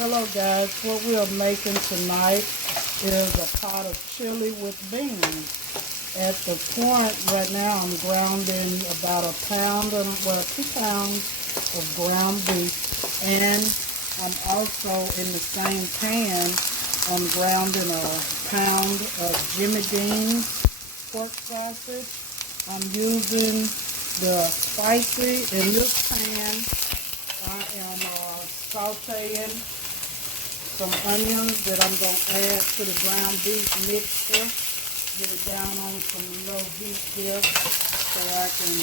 Hello guys, what we are making tonight is a pot of chili with beans. At the point right now I'm grounding about a pound, 2 pounds of ground beef, and I'm also in the same pan, I'm grounding a pound of Jimmy Dean's pork sausage. I'm using the spicy in this pan. I am sauteing some onions that I'm going to add to the ground beef mixture. Get it down on some low heat here so I can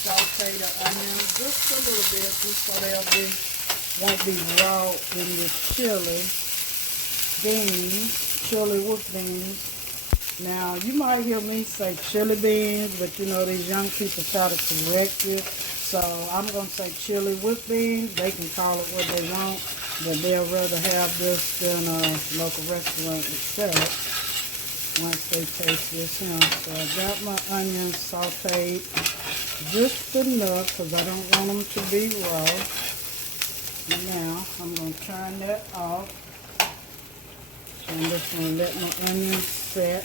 saute the onions just a little bit just so won't be raw in the chili with beans. Now, you might hear me say chili beans, but you know these young people try to correct it. So I'm going to say chili with beans. They can call it what they want, but they'll rather have this than a local restaurant would sell it once they taste this here. So I got my onions sauteed just enough because I don't want them to be raw. Now I'm going to turn that off. So I'm just going to let my onions set.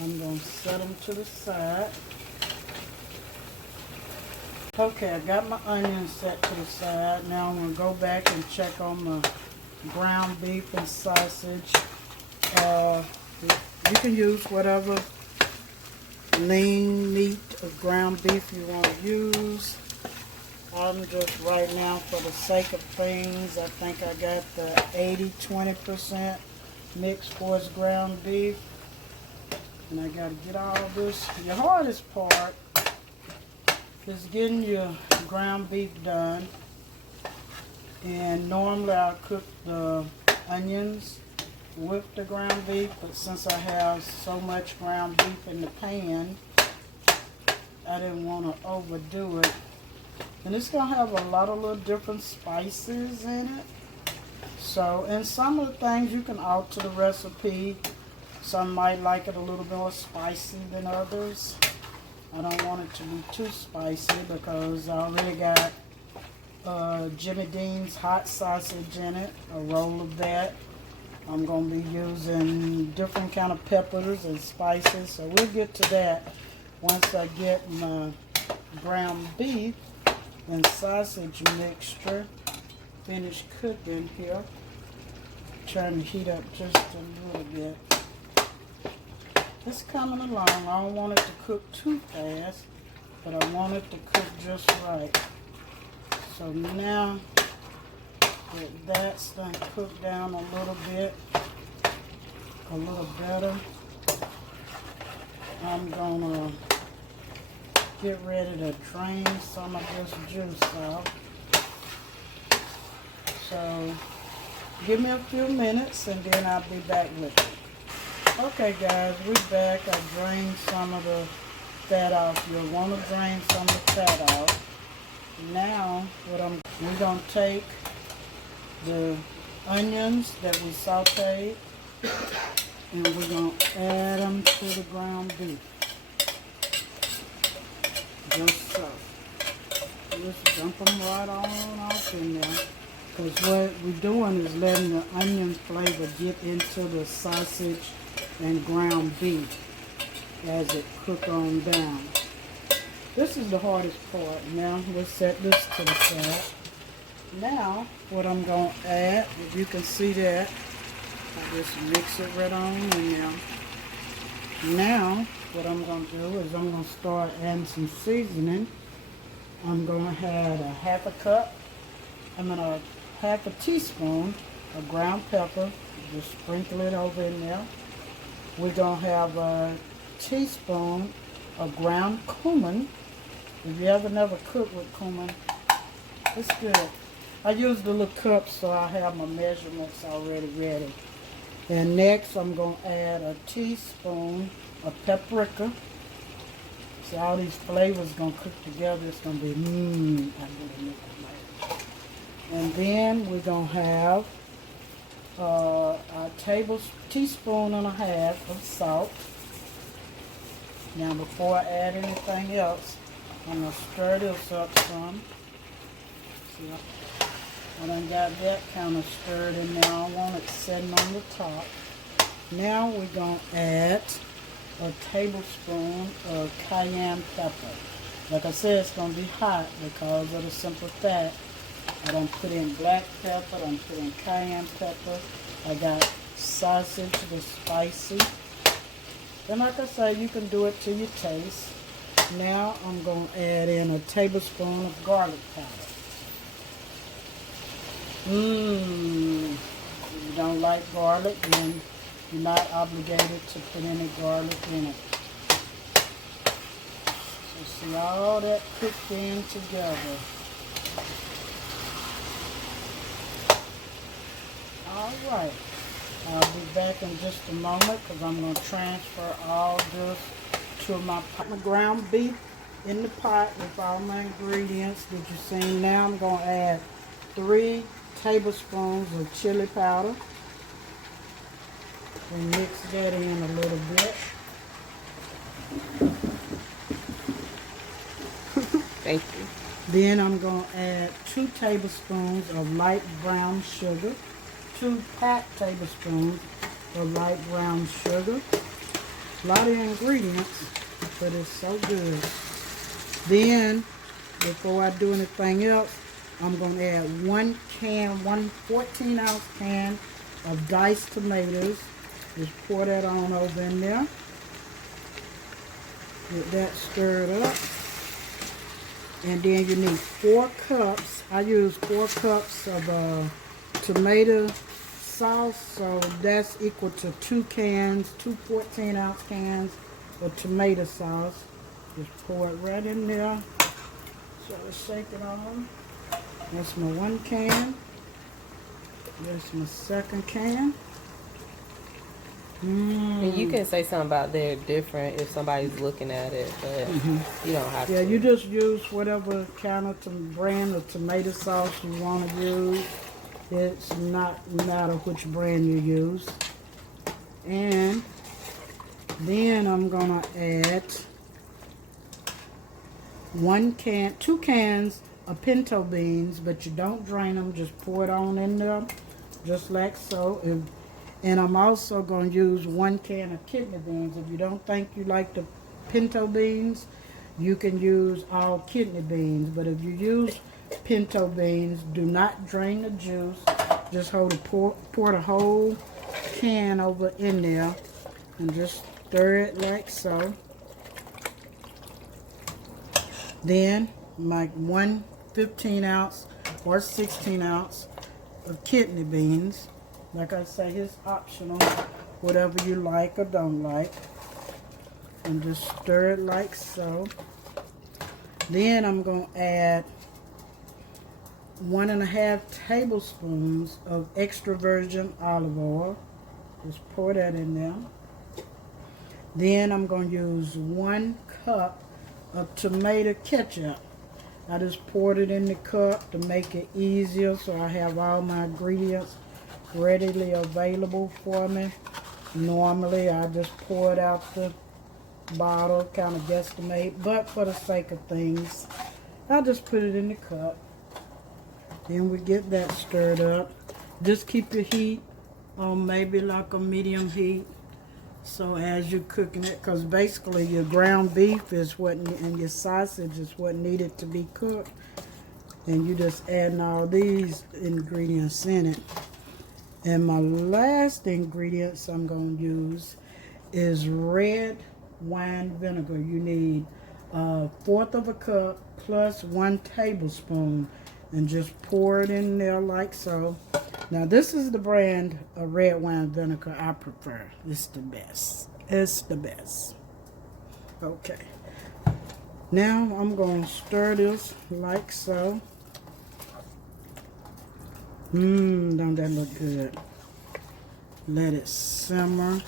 I'm going to set them to the side. Okay, I got my onions set to the side. Now I'm going to go back and check on my ground beef and sausage. You can use whatever lean meat or ground beef you want to use. I'm just right now, for the sake of things, I think I got the 80-20% mixed for its ground beef. And I got to get all this. The hardest part is getting your ground beef done. And normally I cook the onions with the ground beef, but since I have so much ground beef in the pan, I didn't want to overdo it. And it's going to have a lot of little different spices in it. So, and some of the things you can alter the recipe. Some might like it a little bit more spicy than others. I don't want it to be too spicy because I already got Jimmy Dean's hot sausage in it, a roll of that. I'm going to be using different kind of peppers and spices, so we'll get to that once I get my ground beef and sausage mixture finished cooking here. Turn the heat up just a little bit. It's coming along. I don't want it to cook too fast, but I want it to cook just right. So now that that's done cooked down a little bit, a little better, I'm gonna get ready to drain some of this juice out. So give me a few minutes and then I'll be back with you. Okay guys, we're back. I drained some of the fat off. You'll want to drain some of the fat out. Now, we're going to take the onions that we sauteed and we're going to add them to the ground beef. Just so. Just dump them right on off in there. Because what we're doing is letting the onion flavor get into the sausage and ground beef as it cook on down. This is the hardest part. Now we'll set this to the side. Now what I'm going to add, if you can see that, I just mix it right on in there. Now what I'm going to do is I'm going to start adding some seasoning. I'm going to add a half a teaspoon of ground pepper. Just sprinkle it over in there. We're going to have a teaspoon of ground cumin. If you ever never cooked with cumin, it's good. I use the little cups so I have my measurements already ready. And next I'm going to add a teaspoon of paprika. See, all these flavors going to cook together. It's going to be and then we're going to have a teaspoon and a half of salt. Now before I add anything else, I'm going to stir this up some. See, I done got that kind of stirred in now. I want it sitting on the top. Now we're going to add a tablespoon of cayenne pepper. Like I said, it's going to be hot because of the simple fact I done put in black pepper, I done put in cayenne pepper. I got sausage that's spicy. And like I say, you can do it to your taste. Now I'm going to add in a tablespoon of garlic powder. If you don't like garlic, then you're not obligated to put any garlic in it. So see all that cooked in together. Alright, I'll be back in just a moment because I'm going to transfer all this to my ground beef in the pot with all my ingredients that you see. Now I'm going to add 3 tablespoons of chili powder and mix that in a little bit. Thank you. Then I'm going to add 2 tablespoons of light brown sugar, 2 packed tablespoons of light brown sugar. A lot of ingredients, but it's so good. Then, before I do anything else, I'm going to add 1 14-ounce can of diced tomatoes. Just pour that on over in there. Get that stirred up. And then you need 4 cups. I use 4 cups of tomato sauce, so that's equal to 2 14-ounce cans of tomato sauce. Just pour it right in there. So let's shake it on. That's my 1 can. That's my 2nd can. And you can say something about they're different if somebody's looking at it, but you don't have to. Yeah, you just use whatever kind of brand of tomato sauce you want to use. It's not matter which brand you use. And then I'm gonna add 2 cans of pinto beans, but you don't drain them. Just pour it on in there, just like so. And I'm also going to use 1 can of kidney beans. If you don't think you like the pinto beans, you can use all kidney beans. But if you use pinto beans, do not drain the juice. Just pour the whole can over in there and just stir it like so. Then my 1 15-ounce or 16-ounce of kidney beans. Like I say, it's optional, whatever you like or don't like. And just stir it like so. Then I'm going to add 1.5 tablespoons of extra virgin olive oil. Just pour that in there. Then I'm going to use 1 cup of tomato ketchup. I just poured it in the cup to make it easier, so I have all my ingredients readily available for me. Normally I just pour it out the bottle, kind of guesstimate, but for the sake of things I'll just put it in the cup. Then we get that stirred up. Just keep your heat on maybe like a medium heat, so as you're cooking it, because basically your ground beef is what, and your sausage is what needed to be cooked, and you just adding all these ingredients in it. And my last ingredients I'm going to use is red wine vinegar. You need 1/4 of a cup plus 1 tablespoon, and just pour it in there like so. Now this is the brand of red wine vinegar I prefer. It's the best. It's the best. Okay. Now I'm going to stir this like so. Don't that look good? Let it simmer.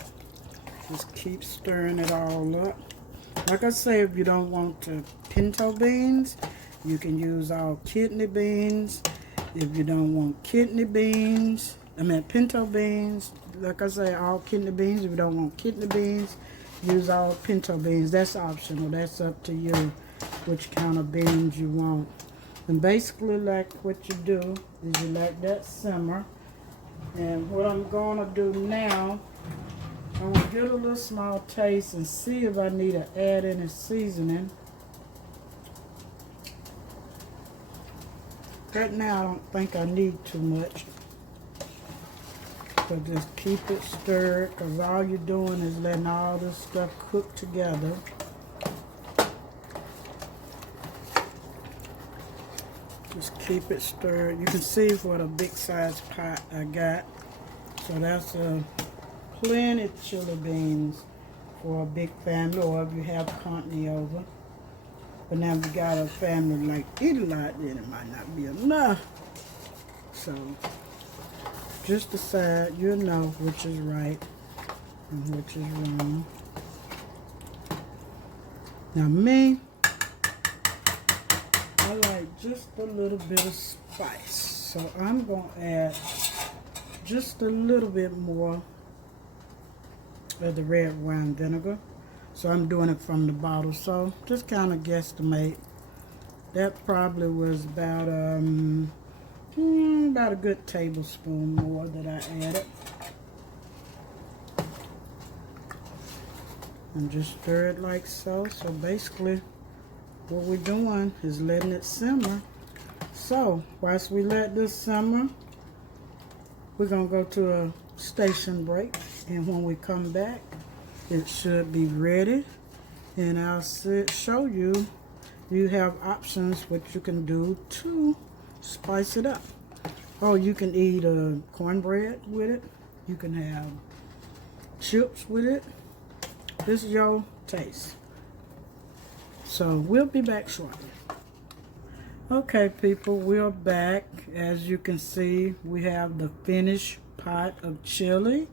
Just keep stirring it all up. Like I say, if you don't want the pinto beans, you can use all kidney beans. If you don't want pinto beans, like I say, all kidney beans. If you don't want kidney beans, use all pinto beans. That's optional. That's up to you, which kind of beans you want. And basically like what you do is you let that simmer. And what I'm gonna do now, I'm gonna get a little small taste and see if I need to add any seasoning. Right now I don't think I need too much. So just keep it stirred, because all you're doing is letting all this stuff cook together. Just keep it stirred. You can see what a big size pot I got. So that's plenty of chili beans for a big family, or if you have company over. But now if you got a family like eat a lot, then it might not be enough. So just decide, you'll know which is right and which is wrong. Now me, I like just a little bit of spice. So I'm going to add just a little bit more of the red wine vinegar. So I'm doing it from the bottle. So just kind of guesstimate. That probably was about a good tablespoon more that I added. And just stir it like so. So basically what we're doing is letting it simmer. So whilst we let this simmer, we're going to go to a station break. And when we come back, it should be ready. And I'll show you, you have options what you can do to spice it up. Oh, you can eat cornbread with it. You can have chips with it. This is your taste. So we'll be back shortly. Okay, people, we're back. As you can see, we have the finished pot of chili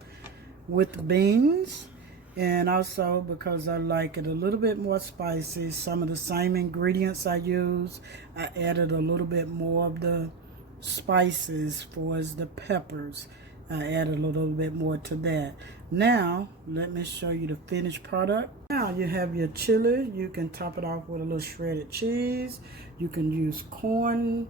with beans. And also, because I like it a little bit more spicy, some of the same ingredients I use, I added a little bit more of the spices for as the peppers. I added a little bit more to that. Now, let me show you the finished product. Now you have your chili. You can top it off with a little shredded cheese. You can use corn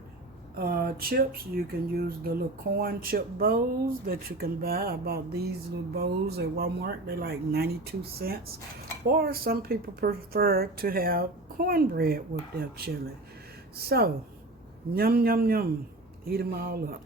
chips. You can use the little corn chip bowls that you can buy. I bought these little bowls at Walmart. They're like 92 cents. Or some people prefer to have cornbread with their chili. So, yum, yum, yum. Eat them all up.